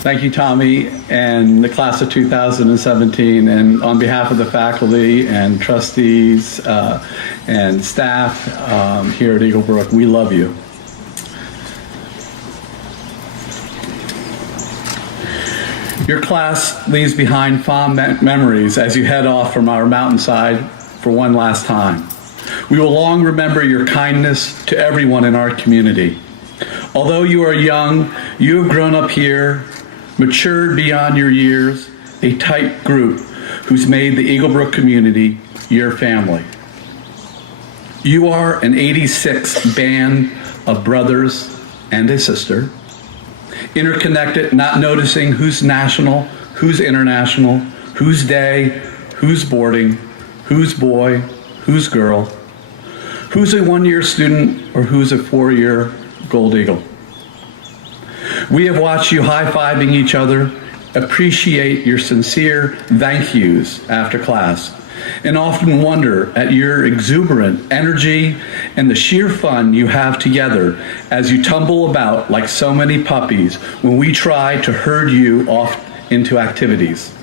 Thank you, Tommy, and the class of 2017. And on behalf of the faculty and trustees and staff here at Eaglebrook, we love you. Your class leaves behind fond memories as you head off from our mountainside for one last time. We will long remember your kindness to everyone in our community. Although you are young, you have grown up here, matured beyond your years, a tight group who's made the Eaglebrook community your family. You are an 86 band of brothers and a sister, interconnected, not noticing who's national, who's international, who's day, who's boarding, who's boy, who's girl, who's a one-year student, or who's a four-year Gold Eagle. We have watched you high-fiving each other, appreciate your sincere thank yous after class, and often wonder at your exuberant energy and the sheer fun you have together as you tumble about like so many puppies when we try to herd you off into activities.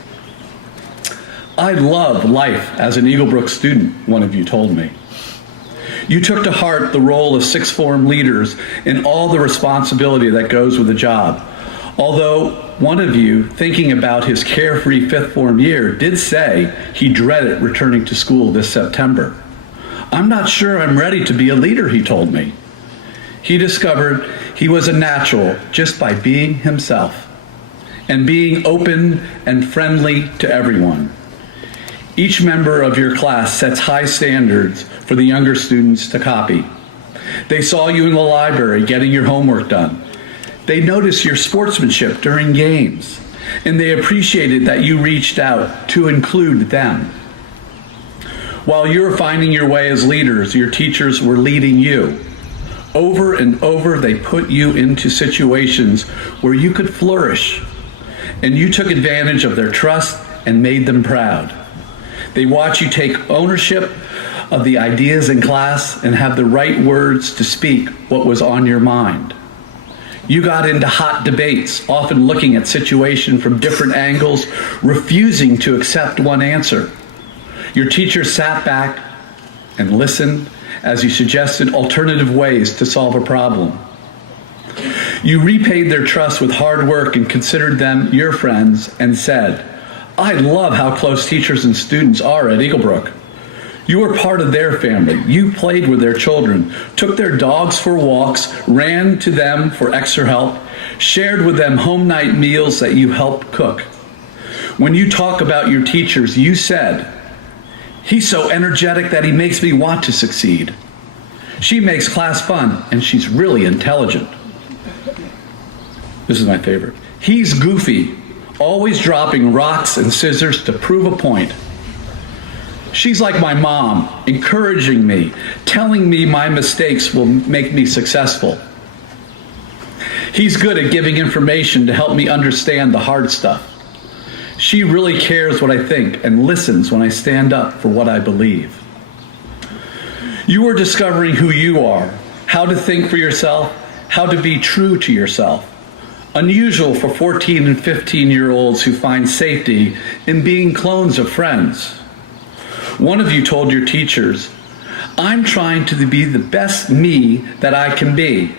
I love life as an Eaglebrook student, one of you told me. You took to heart the role of sixth form leaders and all the responsibility that goes with the job. Although one of you, thinking about his carefree fifth form year, did say he dreaded returning to school this September. I'm not sure I'm ready to be a leader, he told me. He discovered he was a natural just by being himself and being open and friendly to everyone. Each member of your class sets high standards for the younger students to copy. They saw you in the library getting your homework done. They noticed your sportsmanship during games, and they appreciated that you reached out to include them. While you were finding your way as leaders, your teachers were leading you. Over and over, they put you into situations where you could flourish, and you took advantage of their trust and made them proud. They watch you take ownership of the ideas in class and have the right words to speak what was on your mind. You got into hot debates, often looking at situations from different angles, refusing to accept one answer. Your teacher sat back and listened as you suggested alternative ways to solve a problem. You repaid their trust with hard work and considered them your friends and said, I love how close teachers and students are at Eaglebrook. You were part of their family. You played with their children, took their dogs for walks, ran to them for extra help, shared with them home night meals that you helped cook. When you talk about your teachers, you said, he's so energetic that he makes me want to succeed. She makes class fun, and she's really intelligent. This is my favorite. He's goofy, always dropping rocks and scissors to prove a point. She's like my mom, encouraging me, telling me my mistakes will make me successful. He's good at giving information to help me understand the hard stuff. She really cares what I think and listens when I stand up for what I believe. You are discovering who you are, how to think for yourself, how to be true to yourself. Unusual for 14 and 15-year-olds who find safety in being clones of friends. One of you told your teachers, I'm trying to be the best me that I can be.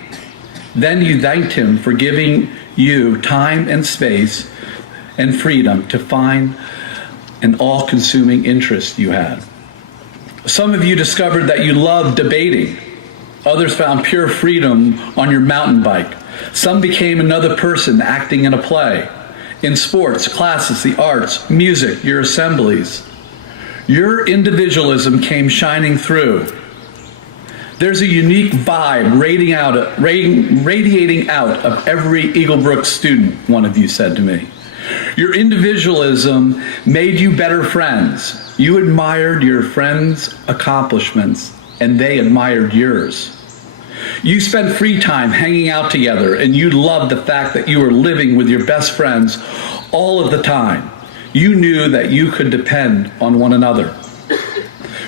Then you thanked him for giving you time and space and freedom to find an all-consuming interest you had. Some of you discovered that you loved debating. Others found pure freedom on your mountain bike. Some became another person acting in a play. In sports, classes, the arts, music, your assemblies. Your individualism came shining through. There's a unique vibe radiating out of every Eaglebrook student, one of you said to me. Your individualism made you better friends. You admired your friends' accomplishments, and they admired yours. You spent free time hanging out together, and you loved the fact that you were living with your best friends all of the time. You knew that you could depend on one another.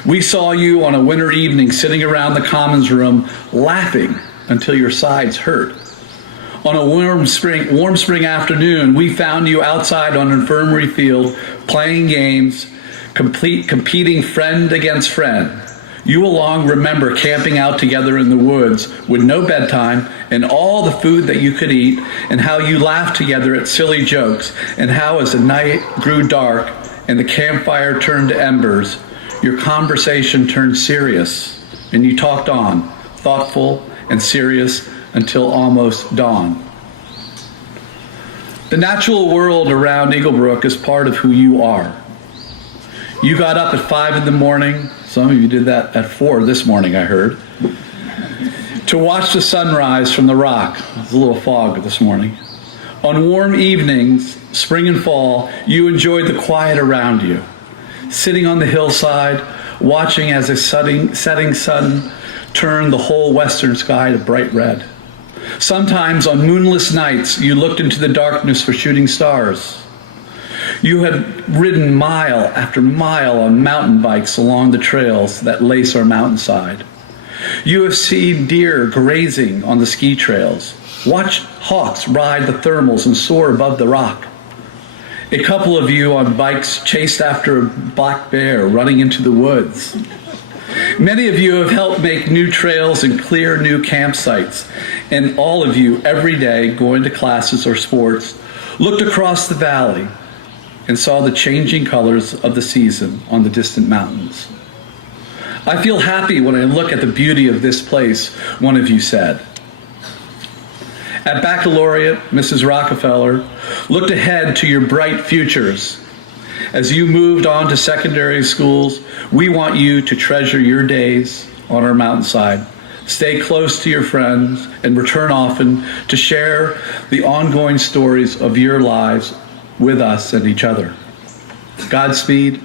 We saw you on a winter evening sitting around the Commons room laughing until your sides hurt. On a warm spring afternoon, we found you outside on an infirmary field playing games, competing friend against friend. You along remember camping out together in the woods with no bedtime and all the food that you could eat, and how you laughed together at silly jokes, and how as the night grew dark and the campfire turned to embers, your conversation turned serious, and you talked on, thoughtful and serious, until almost dawn. The natural world around Eaglebrook is part of who you are. You got up at 5 in the morning, some of you did that at 4 this morning, I heard, to watch the sunrise from the rock. There's a little fog this morning. On warm evenings, spring and fall, you enjoyed the quiet around you, sitting on the hillside, watching as a setting sun turned the whole western sky to bright red. Sometimes on moonless nights, you looked into the darkness for shooting stars. You had ridden mile after mile on mountain bikes along the trails that lace our mountainside. You have seen deer grazing on the ski trails, watched hawks ride the thermals and soar above the rock. A couple of you on bikes chased after a black bear running into the woods. Many of you have helped make new trails and clear new campsites, and all of you, every day, going to classes or sports, looked across the valley and saw the changing colors of the season on the distant mountains. I feel happy when I look at the beauty of this place, one of you said. At baccalaureate, Mrs. Rockefeller looked ahead to your bright futures. As you moved on to secondary schools, we want you to treasure your days on our mountainside, stay close to your friends, and return often to share the ongoing stories of your lives with us and each other. Godspeed.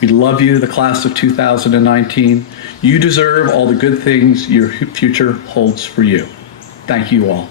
We love you, the class of 2019. You deserve all the good things your future holds for you. Thank you all.